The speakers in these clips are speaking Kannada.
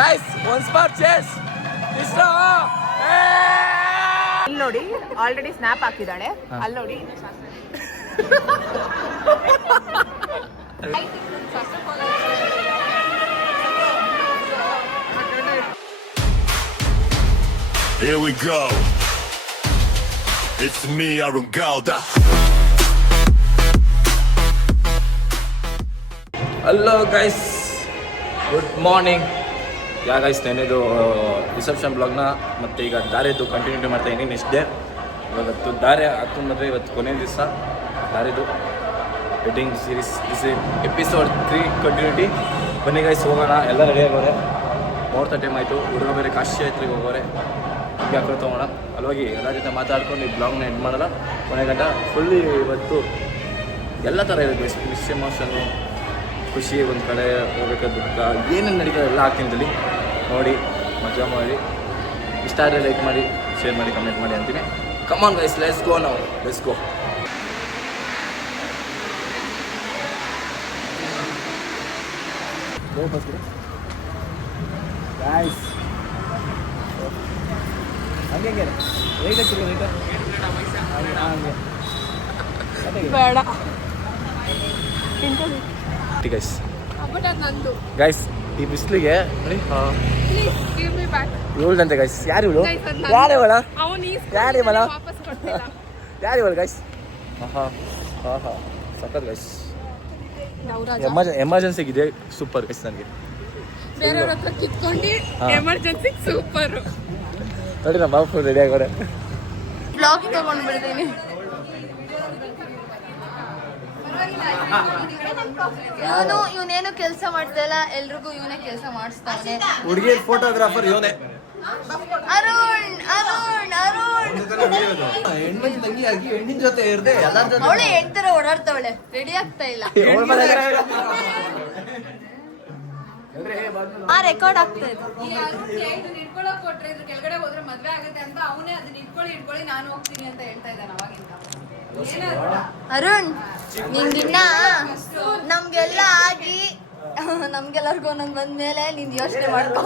ಗೈಸ್ ಒನ್ಸ್ ಫಾರ್ ಚೇಸ್ ಇಷ್ಟ ಅಲ್ಲಿ ನೋಡಿ ಆಲ್ರೆಡಿ ಸ್ನ್ಯಾಪ್ ಹಾಕಿದ್ದಾಳೆ ಅಲ್ಲಿ ನೋಡಿ Here we go. It's me, Arun Galda. Hello guys good morning guys ನೆನೆದು ರಿಸೆಪ್ಷನ್ ಬ್ಲಾಗ್ನ ಮತ್ತು ಈಗ ದಾರಿದು ಕಂಟಿನ್ಯೂಟಿ ಮಾಡ್ತಾ ಇದ್ದೀನಿ ನೆಕ್ಸ್ಟ್ ಡೇ ಇವತ್ತು ದಾರಿ ಮದುವೆ ಇವತ್ತು ಕೊನೆ ದಿವಸ ದಾರಿದು ವೆಡ್ಡಿಂಗ್ ಸೀರೀಸ್ ಎಪಿಸೋಡ್ 3 ಕಂಟಿನ್ಯೂಟಿ. ಬನ್ನಿ ಗೈಸ್ ಹೋಗೋಣ. ಎಲ್ಲ ರೆಡಿ ಆಗೋರೆ, ಮುಹೂರ್ತ ಟೈಮ್ ಆಯಿತು. ಹುಡುಗ ಬೇರೆ ಕಾಶಿ ಯಾತ್ರೆಗೆ ಹೋಗೋರೆ. ಹೀಗೆ ಹಾಕೋ ತೊಗೋಣ ಅಲ್ವಾಗಿ ಎಲ್ಲ ಜೊತೆ ಮಾತಾಡ್ಕೊಂಡು ಈ ಬ್ಲಾಗ್ನ ಎಂಡ್ ಮಾಡೋಣ. ಕೊನೆ ಗಂಟ ಫುಲ್ಲಿ ಇವತ್ತು ಎಲ್ಲ ಥರ ಇರುತ್ತೆ. ಮಿಸ್ ಎಮೋಷನ್ನು, ಖುಷಿ, ಒಂದು ಕಡೆ ಹೋಗ್ಬೇಕಾದ ದುಃಖ, ಏನೇನು ನಡೀತದೆ ಎಲ್ಲ ಹಾಕ್ತಿಂತಲ್ಲಿ ನೋಡಿ ಮಜಾ ಮಾಡಿ. ಇಷ್ಟ ಆದರೆ ಲೈಕ್ ಮಾಡಿ, ಶೇರ್ ಮಾಡಿ, ಕಮೆಂಟ್ ಮಾಡಿ ಅಂತೀನಿ. ಕಮಾನ್ ಗೈಸ್, ಲೆಟ್ಸ್ ಗೋ ನಾವು, ಲೆಟ್ಸ್ ಗೋ. ಗೈಸ್ ಹಂಗೆ ಬೇಡ ಗೈಸ್ ಗೈಸ್ ಈ ಬಿಸಿಲಿಗೆ ನೋಡಿ ಇವಳಂತೆ ಗೈಸ್. ಯಾರು ಇವಳು? ಯಾರಿವಳ ಯಾರಿವಳ ಗೈಸ್? ಹಾಂ ಸಖತ್ ಗೈಸ್. ಎಮರ್ಜೆನ್ಸಿಗಿದೆ ಸೂಪರ್ ಗೈಸ್. ನನಗೆ ನೋಡಿ ನಮ್ಮ ಬಾಬು ಫುಲ್ ರೆಡಿ ಆಗೋರೆ. ಬ್ಲಾಗ್ ತಗೊಂಡು ಬಿಡ್ತೀನಿ. ಇವನೇನು ಕೆಲಸ ಮಾಡ್ತಾ ಇಲ್ಲ, ಎಲ್ರಿಗೂ ಇವನೇ ಕೆಲಸ ಮಾಡಿಸ್ತಾನೆ. ಹುಡುಗಿ ಫೋಟೋಗ್ರಾಫರ್ ಇವನೇ. ಅರುಣ್ ಅರುಣ್ ಅರುಣ್ ಹೆಣ್ಣಿನ ಜೊತೆ ಇರದೆ ಅವಳೆ ಹೆಣ್ತರ ಓಡಾಡ್ತಾವಳೆ, ರೆಡಿ ಆಗ್ತಾ ಇಲ್ಲ. ರೆಕಾರ್ಡ್ ಆಗ್ತಾ ಇದೆ. ಕೆಳಗಡೆ ಹೋದ್ರೆ ಮದ್ವೆ ಆಗುತ್ತೆ ಅಂತ ಅವನೇ ಅದನ್ನ ಇಟ್ಕೊಳ್ಳಿ ನಾನು ಹೋಗ್ತೀನಿ ಅಂತ ಹೇಳ್ತಾ ಇದ್ದಾನೆ ಅವಾಗಿಂದ. ಅರುಣ್ ನಿಂಗಿನ್ನ ನಮ್ಗೆಲ್ಲ ಆಗಿ ನಮ್ಗೆಲ್ಲರಿಗೂ ಒಂದೊಂದು ಬಂದ್ಮೇಲೆ ನೀನ್ ಯೋಚನೆ ಮಾಡ್ಕೊ.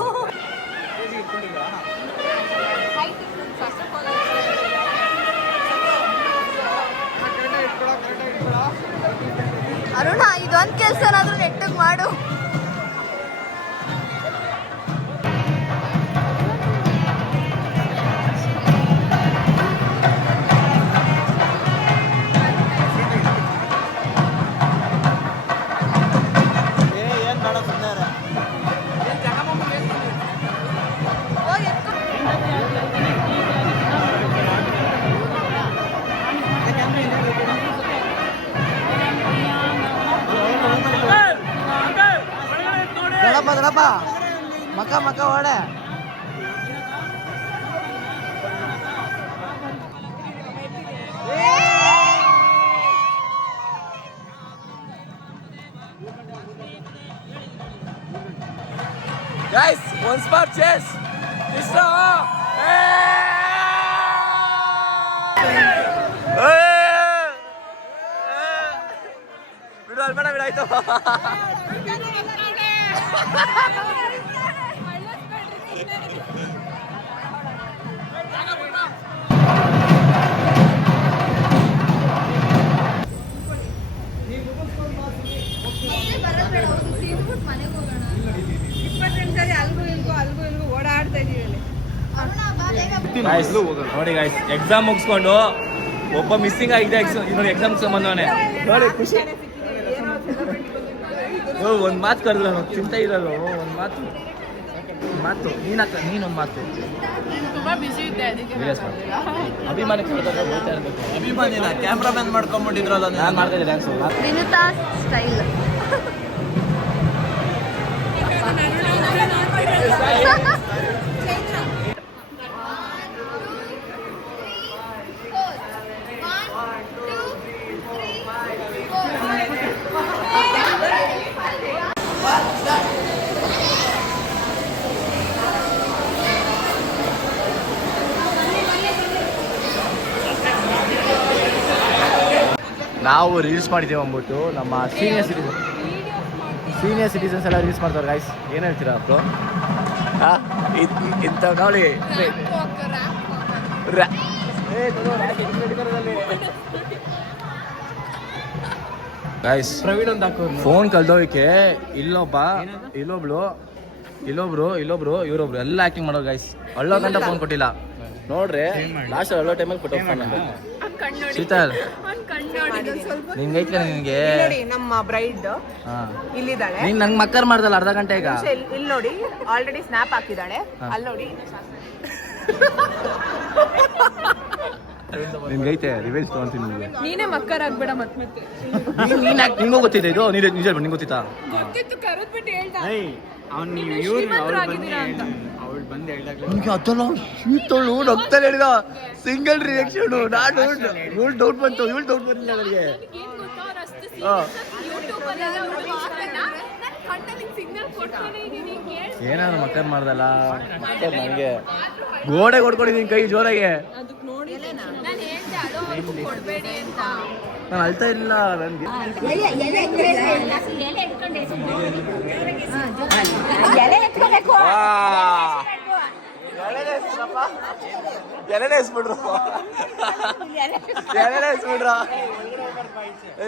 ಅರುಣ ಇದೊಂದ್ ಕೆಲ್ಸನಾದ್ರೂ ನೆಟ್ಟಗ್ ಮಾಡು. ದಡಪ ಮಕ್ಕ ಓಡೆ Guys, once more chase. Isto. ಬಿಡು ಅಲ್ಬೇಡ ಬಿಡಾಯ್ತು. ನೋಡಿ ಗೈಸ್, ಎಕ್ಸಾಮ್ ಮುಗಿಸ್ಕೊಂಡು ಒಬ್ಬ ಮಿಸ್ಸಿಂಗ್ ಆಗಿದೆ. ನೋಡಿ ಎಕ್ಸಾಮ್ ಬಂದವನೆ ನೋಡಿ ಖುಷಿ. ಒಂದು ಮಾತು ಕರೆದ್ರು ನಾನು ಚಿಂತೆ ಇರಲ್ಲ. ಒಂದು ಮಾತು ನೀನೊಂದು ಮಾತು. ತುಂಬಾ ಬಿಸಿ ಇದ್ದೆ ಅದಕ್ಕೆ ಅಭಿಮಾನಿ ಹೋಗ್ತಾ ಇರ್ಬೇಕು. ಅಭಿಮಾನಿನ ಕ್ಯಾಮ್ರಾಮನ್ ಮಾಡ್ಕೊಂಡ್ಬಿಟ್ಟಿದ್ರಲ್ಲ. ನಾನು ಮಾಡ್ತಾ ಇದ್ದೆ ಡ್ಯಾನ್ಸ್. ವಿನುತಾ ಸ್ಟೈಲ್. ನಾವು ರೀಲ್ಸ್ ಮಾಡಿದ್ದೀವಿ ಅಂದ್ಬಿಟ್ಟು ನಮ್ಮ ಸೀನಿಯರ್ ಸಿಟಿಸನ್ಸ್ ಎಲ್ಲ ರೀಲ್ಸ್ ಮಾಡ್ತಾರೆ ಗೈಸ್. ಏನು ಹೇಳ್ತೀರಾ ಬ್ರೋ? ಇಂಥ ನೋಡಿ ಗೈಸ್ ಪ್ರವೀಣ್ ಅಂತ ಹಾಕೋರು ಫೋನ್ ಕಳ್ದೋಯ್ಕೆ ಇಲ್ಲೊಬ್ರು ಇವ್ರೊಬ್ರು ಎಲ್ಲ ಆಕ್ಟಿಂಗ್ ಮಾಡೋರು ಗೈಸ್ ಅಳ್ಳೋ ಗಂಟ ಫೋನ್ ಕೊಟ್ಟಿಲ್ಲ ನೋಡ್ರಿ ಲಾಸ್ಟ್ ಅಳ್ಳೋ ಟೈಮಲ್ಲಿ ಕೊಟ್ಟು ಫೋನ್ ಶೀತಲ್ ನಿಂಗೆ ಐತ್ಲ ನಿನ್ಗೆ ನೋಡಿ ನಮ್ಮ ಬ್ರೈಡ್ ಇಲ್ಲಿದ್ದಾಳೆ ನೀನ್ ನಂಗೆ ಮಕ್ಕರ್ ಮಾಡ್ದಲ್ಲ ಅರ್ಧ ಗಂಟೆ ಈಗ ಇಲ್ಲಿ ನೋಡಿ ಆಲ್ರೆಡಿ ಸ್ನಾಪ್ ಹಾಕಿದ್ದಾಳೆ ಅಲ್ಲಿ ನೋಡಿ ನಿನ್ಗೈತೆ ರಿವೆಂಜ್ ತಗೊಂತೀನಿ ನಿಮಗೆ ನೀನೇ ಮಕ್ಕರ್ ಆಗ್ಬೇಡ ಮತ್ತೆ ನಿಂಗೂ ಗೊತ್ತಿದೆ ಇದು ನಿಜ ನಿಂಗೆ ಗೊತ್ತಿತ್ತಾ ಗೊತ್ತಿತ್ತು ಕರೆದ್ಬಿಟ್ಟು ಹೇಳ್ದ ಅವಳು ಬಂದು ಹೇಳ್ದಾಗ ನನಗೆ ಅದಲ್ಲ ಶೀತಳು ನಗ್ತಾನೆ ಹೇಳಿದ ಸಿಂಗಲ್ ರಿಯಾಕ್ಷನ್ ನಾನು ಇವಳು ಡೌಟ್ ಬಂತು ಇವಳು ಡೌಟ್ ಬಂದಿಲ್ಲ ನನಗೆ ಏನಾದ್ರು ಮಕ್ಕಳು ಮಾಡ್ದಲ್ಲ ನನಗೆ ಗೋಡೆ ಕೊಡ್ಕೊಂಡಿದ್ದೀನಿ ಕೈ ಜೋರಾಗೆ ನಾನು ಅಳ್ತಾ ಇಲ್ಲ ನನಗೆ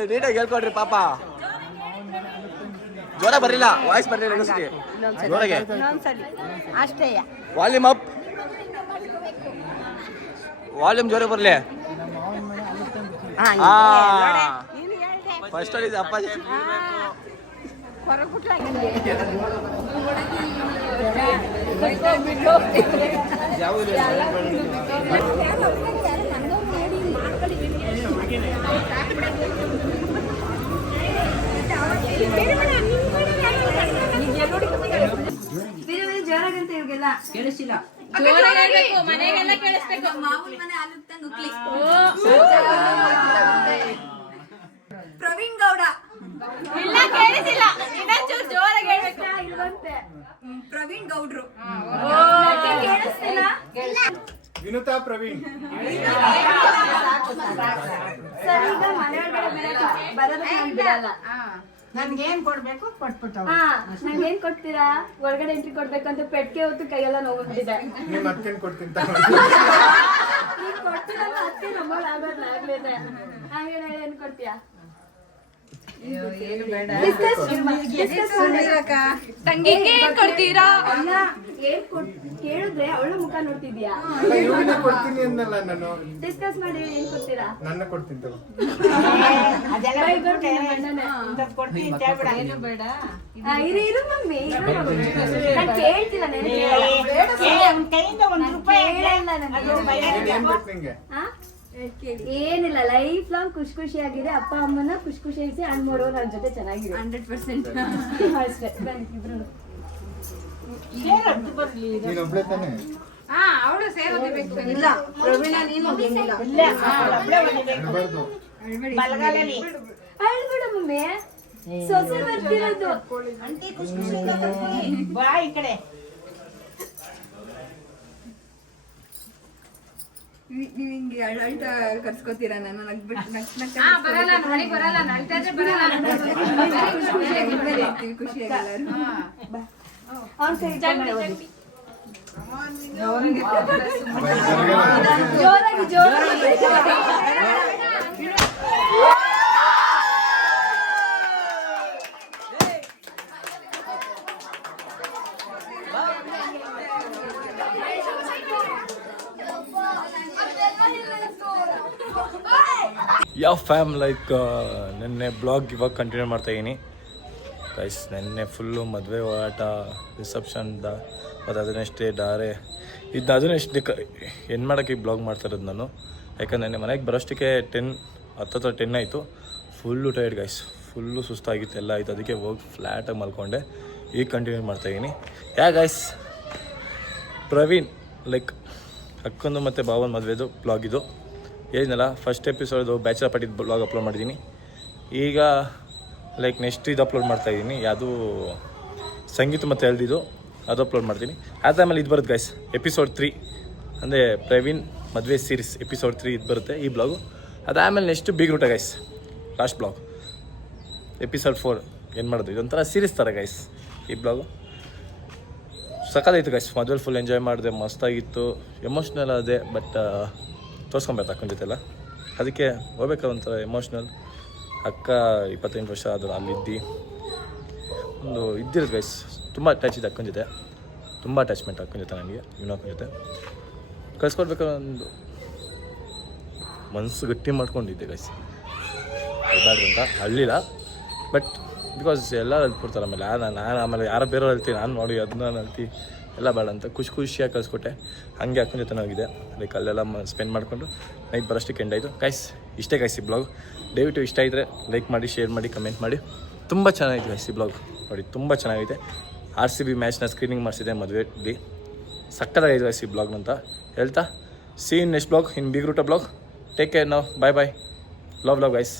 ನೀಟಾಗಿ ಹೇಳ್ಕೊಡ್ರಿ ಪಾಪ ಜ್ವರ ಬರಲಿಲ್ಲ ವಾಯ್ಸ್ ಬರಲಿಲ್ಲ ಜೋರಾಗೆ ಅಷ್ಟೇ ವಾಲ್ಯೂಮ್ ಅಪ್ ವಾಲ್ಯೂಮ್ ಜೋರ ಬರಲಿ ಫಸ್ಟ್ ಇದೆ ಅಪ್ಪಾಜಿ ಜೋರಾಗಂತ ಇವ್ರಿಗೆಲ್ಲ ಕೇಳಿಸಿಲ್ಲ ಮನೆಗೆಲ್ಲ ಕೇಳಿಸ್ಬೇಕು ಮಾಮೂಲಿ ಮನೆ ಹಾಲು ತಂದು ಉಕ್ಲಿ ಪ್ರವೀಣ್ ಗೌಡ ಇಲ್ಲ ಕೇಳಿಸಿಲ್ಲ ಇನ್ನೊಂಚೂರು ಜೋರಾಗಿ ಹೇಳ್ಬೇಕು ಪ್ರವೀಣ್ ಗೌಡ್ರು ಕೇಳಿಸ್ತಿಲ್ಲ ವಿನುತಾ ಪ್ರವೀಣ್ ಸರ್ ಈಗ ಮನೆ ಒಳಗಡೆ ಬರೋದಕ್ಕೆ ನಾನು ಬಿಡಲ್ಲ ನನ್ಗೇನ್ ಕೊಡ್ಬೇಕು ಕೊಟ್ಬಿಟ್ಟು ನಂಗೇನ್ ಕೊಡ್ತೀರಾ ಒಳಗಡೆ ಎಂಟ್ರಿ ಕೊಡ್ಬೇಕಂತ ಪೆಟ್ಗೆ ಹೊತ್ತು ಕೈಯೆಲ್ಲ ನೋವುಂಟಿದೆ ನಿಮ್ಮ ಅಕ್ಕನ್ ಕೊಡ್ತೀನಿ ನೀನ್ ಕೊಡ್ತೀರಲ್ಲ ಅತ್ತೆ ನಮ್ಮಲ್ಲಿ ಆಗ್ಲಿದೆ ಹಾಗೇನ ಏನ್ ಕೊಡ್ತೀಯಾ ಕೇಳಿದ್ರೆ ಅವಳ ಮುಖ ನೋಡ್ತಿದ್ಯಾ ಕೊಡ್ತೀನಿ ಅನ್ನಲ್ಲ ನಾನು ಡಿಸ್ಕಸ್ ಮಾಡಿ ಏನ್ ಕೊಡ್ತೀರಾ ನನ್ನ ಕೊಡ್ತೀನಿ ತಗೋ ಇರು ಮಮ್ಮಿ ನಾನು ಕೇಳ್ತಿಲ್ಲ ಏನ್ ಬೇಕು ನಿಂಗೆ ಏನಿಲ್ಲ ಲೈಫ್ ಲಾಂಗ್ ಖುಷಿ ಖುಷಿಯಾಗಿದೆ ಅಪ್ಪ ಅಮ್ಮನ ಖುಷಿ ಖುಷಿಯಾಗಿಸಿ ಅಣ್ಣ ಮಾಡೋರು ನನ್ನ ಜೊತೆ ಚೆನ್ನಾಗಿದೆ 100% ಅಷ್ಟೇ ಇಬ್ರು ನೀನ್ ಒಬ್ಳೆ ತಾನೆ ಅವಳು ಸೇರೋದಿಬೇಕು ಇಲ್ಲ ಪ್ರವೀಣ ನೀನು ಅನ್ಬಾರ್ದು ಅಳ್ಬಿಡ ಮಮ್ಮಿ ಸೊಸೆ ಬರ್ತಿರೋದು ಬಾ ಈ ಕಡೆ ನೀವ್ ಹಿಂಗೆ ಅಳ್ತಾ ಕರ್ಸ್ಕೊತೀರಾ ನನ್ನ ಬರಲ್ಲ ಮನೆಗೆ ಬರಲ್ಲ ನಳ್ತಾ ಇದ್ರೆ ಬರಲ್ಲ ಖುಷಿಯಾಗಿ ಜೋರಾಗಿ ಜೋರಾಗಿ ಯಾವ ಫ್ಯಾಮ್ ಲೈಕ್ ನೆನ್ನೆ ಬ್ಲಾಗ್ ಇವಾಗ ಕಂಟಿನ್ಯೂ ಮಾಡ್ತಾಯಿದ್ದೀನಿ ಗೈಸ್ ನೆನ್ನೆ ಫುಲ್ಲು ಮದುವೆ ಓಡಾಟ ರಿಸೆಪ್ಷನ್ದ ಮತ್ತು ಅದನ್ನಷ್ಟೇ ಡಾರೆ ಅದನ್ನಷ್ಟೇ ಏನು ಮಾಡೋಕ್ಕೆ ಈ ಬ್ಲಾಗ್ ಮಾಡ್ತಾ ಇರೋದು ನಾನು ಯಾಕಂದ್ರೆ ನೆನ್ನೆ ಮನೆಗೆ ಬರೋಷ್ಟಕ್ಕೆ 10 ಆಯಿತು ಫುಲ್ಲು ಟೈರ್ಡ್ ಗೈಸ್ ಫುಲ್ಲು ಸುಸ್ತಾಗಿತ್ತು ಎಲ್ಲ ಆಯಿತು ಅದಕ್ಕೆ ಹೋಗಿ ಫ್ಲ್ಯಾಟಾಗಿ ಮಲ್ಕೊಂಡೆ ಈಗ ಕಂಟಿನ್ಯೂ ಮಾಡ್ತಾಯಿದ್ದೀನಿ ಗೈಸ್ ಪ್ರವೀಣ್ ಲೈಕ್ ಅಕ್ಕಂದು ಮತ್ತು ಬಾವನ ಮದುವೆದು ಬ್ಲಾಗ್ ಇದು ಏನಿಲ್ಲ first episode bachelor party blog upload ಮಾಡಿದ್ದೀನಿ ಈಗ ಲೈಕ್ ನೆಕ್ಸ್ಟ್ ಇದು ಅಪ್ಲೋಡ್ ಮಾಡ್ತಾಯಿದ್ದೀನಿ ಯಾವುದು ಸಂಗೀತ ಮತ್ತು ಎಲ್ದಿದ್ದು ಅದು ಅಪ್ಲೋಡ್ ಮಾಡ್ತೀನಿ ಅದಾದಮೇಲೆ ಇದು ಬರುತ್ತೆ ಗೈಸ್ ಎಪಿಸೋಡ್ 3 ಅಂದರೆ ಪ್ರವೀಣ್ ಮದುವೆ ಸೀರೀಸ್ ಎಪಿಸೋಡ್ 3 ಇದು ಬರುತ್ತೆ ಈ ಬ್ಲಾಗು ಅದಾದಮೇಲೆ ನೆಕ್ಸ್ಟ್ ಬಿಗ್ ರೂಟ ಗೈಸ್ ಲಾಸ್ಟ್ ಬ್ಲಾಗ್ ಎಪಿಸೋಡ್ 4 ಏನು ಮಾಡೋದು ಇದೊಂಥರ ಸೀರೀಸ್ ಥರ ಗೈಸ್ ಈ ಬ್ಲಾಗು ಸಕ್ಕತ್ತಾಯಿತು ಗೈಸ್. ಮದುವೆ ಫುಲ್ ಎಂಜಾಯ್ ಮಾಡಿದೆ, ಮಸ್ತಾಗಿತ್ತು. ಎಮೋಷ್ನಲ್ ಅದೇ, ಬಟ್ ತೋರಿಸ್ಕೊಬೇಕು ಅಕ್ಕನ ಜೊತೆ ಎಲ್ಲ. ಅದಕ್ಕೆ ಹೋಗ್ಬೇಕಾದ್ರೆ ಒಂಥರ ಎಮೋಷ್ನಲ್. ಅಕ್ಕ 28 ವರ್ಷ ಆದರೂ ಅಲ್ಲಿದ್ದು ಒಂದು ಇದ್ದಿರೋದು ಗೈಸ್. ತುಂಬ ಅಟ್ಯಾಚ್ ಇದೆ ಅಕ್ಕನ ಜೊತೆ, ತುಂಬ ಅಟ್ಯಾಚ್ಮೆಂಟ್ ಅಕ್ಕನ ಜೊತೆ ನನಗೆ. ಇನ್ನೂ ಅಕ್ಕನ ಜೊತೆ ಕಳ್ಸ್ಕೊಡ್ಬೇಕಾದ್ರೆ ಒಂದು ಮನಸ್ಸು ಗಟ್ಟಿ ಮಾಡ್ಕೊಂಡಿದ್ದೆ ಗೈಸ್. ಇರಬಾರ್ದು ಅಂತ ಅಳ್ಳಿಲ್ಲ, ಬಟ್ ಬಿಕಾಸ್ ಎಲ್ಲರೂ ಅಳ್ಬಿಡ್ತಾರೆ. ಆಮೇಲೆ ನಾನು ಆಮೇಲೆ ಯಾರೋ ಬೇರೆಯವ್ರು ಹೇಳ್ತೀನಿ, ನಾನು ನೋಡಿ ಅದನ್ನ ಅಳ್ತಿ ಎಲ್ಲ ಬೇಡ ಅಂತ ಖುಷಿಯಾಗಿ ಕಳಿಸ್ಕೊಟ್ಟೆ. ಹಾಗೆ ಅಕ್ಕನ ಜೊತೆ ಹೋಗಿದೆ. ಲೈಕ್ ಅಲ್ಲೆಲ್ಲ ಸ್ಪೆಂಡ್ ಮಾಡಿಕೊಂಡು ನೈಟ್ ಬರೋಷ್ಟಕ್ಕೆ ಎಂಡ್ ಆಯಿತು ಗೈಸ್. ಇಷ್ಟೇ ಗೈಸ್ ಈ ಬ್ಲಾಗ್. ದಯವಿಟ್ಟು ಇಷ್ಟ ಇದ್ದರೆ ಲೈಕ್ ಮಾಡಿ, ಶೇರ್ ಮಾಡಿ, ಕಮೆಂಟ್ ಮಾಡಿ. ತುಂಬ ಚೆನ್ನಾಗಿದೆ ಗೈಸ್ ಈ ಬ್ಲಾಗ್ ನೋಡಿ, ತುಂಬ ಚೆನ್ನಾಗಿದೆ. RCB ಮ್ಯಾಚ್ನ ಸ್ಕ್ರೀನಿಂಗ್ ಮಾಡಿಸಿದೆ ಮದುವೆಲಿ. ಸಕ್ಕತ್ತಾಗಿದೆ ಗೈಸ್ ಈ ಬ್ಲಾಗ್ ಅಂತ ಹೇಳ್ತಾ, see in next blog in big ರೂಟ ಬ್ಲಾಗ್. ಟೇಕ್ ಕೇರ್ ನಾವು. Bye bye. Love guys.